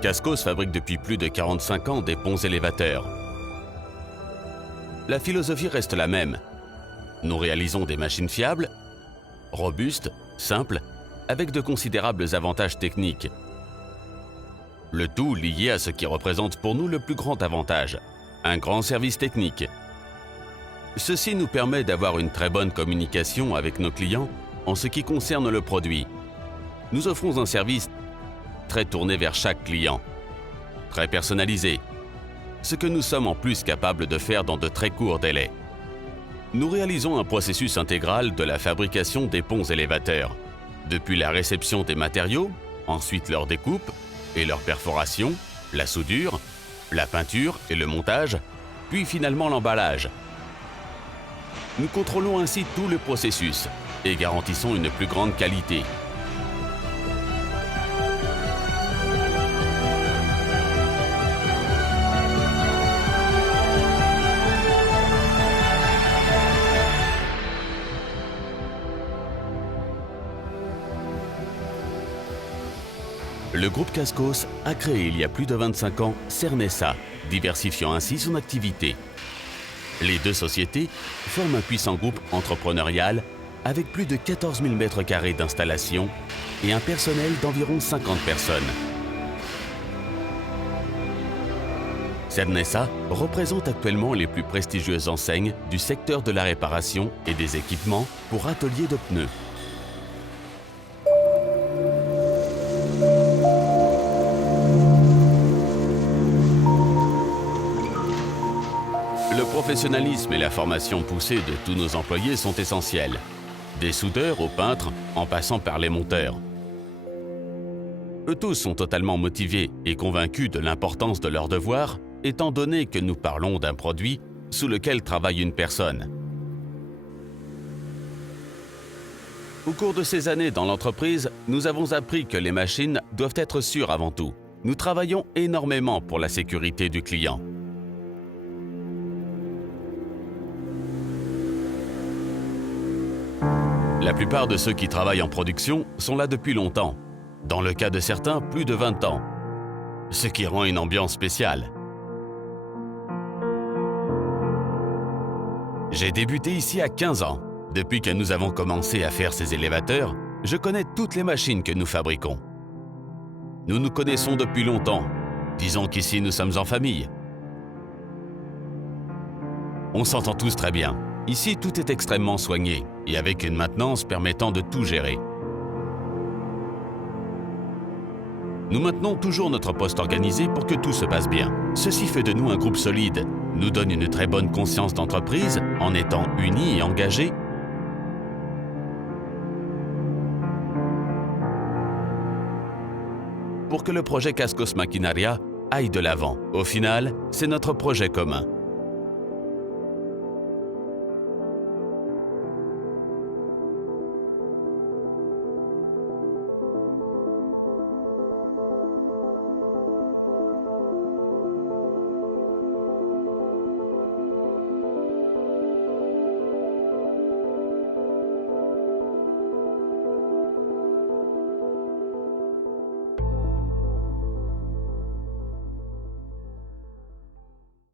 Cascos fabrique depuis plus de 45 ans des ponts élévateurs. La philosophie reste la même. Nous réalisons des machines fiables, robustes, simples, avec de considérables avantages techniques. Le tout lié à ce qui représente pour nous le plus grand avantage, un grand service technique. Ceci nous permet d'avoir une très bonne communication avec nos clients en ce qui concerne le produit. Nous offrons un service très tourné vers chaque client, très personnalisé, ce que nous sommes en plus capables de faire dans de très courts délais. Nous réalisons un processus intégral de la fabrication des ponts élévateurs, depuis la réception des matériaux, ensuite leur découpe et leur perforation, la soudure, la peinture et le montage, puis finalement l'emballage. Nous contrôlons ainsi tout le processus et garantissons une plus grande qualité. Le groupe Cascos a créé il y a plus de 25 ans Cernesa, diversifiant ainsi son activité. Les deux sociétés forment un puissant groupe entrepreneurial avec plus de 14 000 m² d'installation et un personnel d'environ 50 personnes. Cernesa représente actuellement les plus prestigieuses enseignes du secteur de la réparation et des équipements pour ateliers de pneus. Le professionnalisme et la formation poussée de tous nos employés sont essentiels, des soudeurs aux peintres en passant par les monteurs. Eux tous sont totalement motivés et convaincus de l'importance de leur devoir, étant donné que nous parlons d'un produit sous lequel travaille une personne. Au cours de ces années dans l'entreprise, nous avons appris que les machines doivent être sûres avant tout. Nous travaillons énormément pour la sécurité du client. La plupart de ceux qui travaillent en production sont là depuis longtemps. Dans le cas de certains, plus de 20 ans. Ce qui rend une ambiance spéciale. J'ai débuté ici à 15 ans. Depuis que nous avons commencé à faire ces élévateurs, je connais toutes les machines que nous fabriquons. Nous nous connaissons depuis longtemps. Disons qu'ici nous sommes en famille. On s'entend tous très bien. Ici, tout est extrêmement soigné et avec une maintenance permettant de tout gérer. Nous maintenons toujours notre poste organisé pour que tout se passe bien. Ceci fait de nous un groupe solide, nous donne une très bonne conscience d'entreprise en étant unis et engagés. Pour que le projet Cascos Maquinaria aille de l'avant. Au final, c'est notre projet commun.